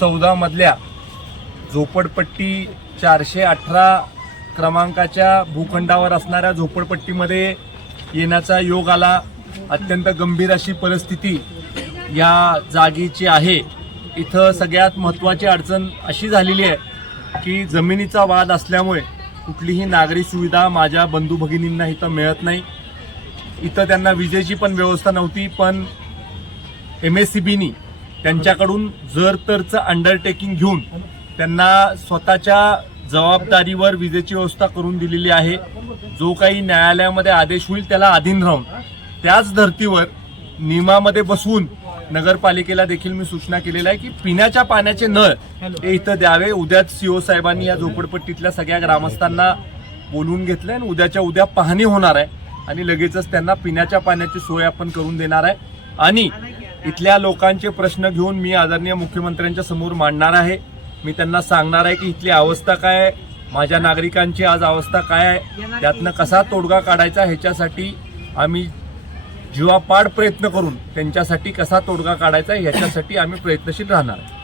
14 मधल्या झोपडपट्टी 418 क्रमांकाच्या भूखंडावर असणाऱ्या झोपडपट्टीमध्ये येण्याचा योग आला। अत्यंत गंभीर अशी परिस्थिती या जागेची आहे। इथं सगळ्यात महत्त्वाची अडचण अशी झालेली आहे की जमिनीचा वाद असल्यामुळे कुठलीही नागरी सुविधा माझ्या बंधू भगिनींना इथं मिळत नाही। इथं त्यांना विजेची पण व्यवस्था नव्हती, पण MSCBनी त्यांच्याकडून जर तरचं अंडरटेकिंग घेऊन त्यांना स्वतःच्या जबाबदारीवर विजेची व्यवस्था करून दिलेली आहे। जो काही न्यायालयामध्ये आदेश होईल त्याला अधीन राहून त्याच धर्तीवर नियमामध्ये बसवून नगरपालिकेला देखील मी सूचना केलेली आहे की पिण्याच्या पाण्याचे नळ हे इथं द्यावे। उद्याच CO साहेबांनी या झोपडपट्टीतल्या सगळ्या ग्रामस्थांना बोलवून घेतलंय आणि उद्याच्या उद्या पाहणी होणार आहे आणि लगेचच त्यांना पिण्याच्या पाण्याची सोय आपण करून देणार आहे। आणि इथल्या लोकांचे प्रश्न घेऊन मी आदरणीय मुख्यमंत्र्यांच्या समोर मांडणार आहे। मी त्यांना सांगणार आहे की इथली अवस्था काय आहे, माझ्या नागरिकांची आज अवस्था काय आहे, त्यातनं कसा तोडगा काढायचा ह्याच्यासाठी आम्ही जीवापाड प्रयत्न करून त्यांच्यासाठी कसा तोडगा काढायचा ह्याच्यासाठी आम्ही प्रयत्नशील राहणार आहे।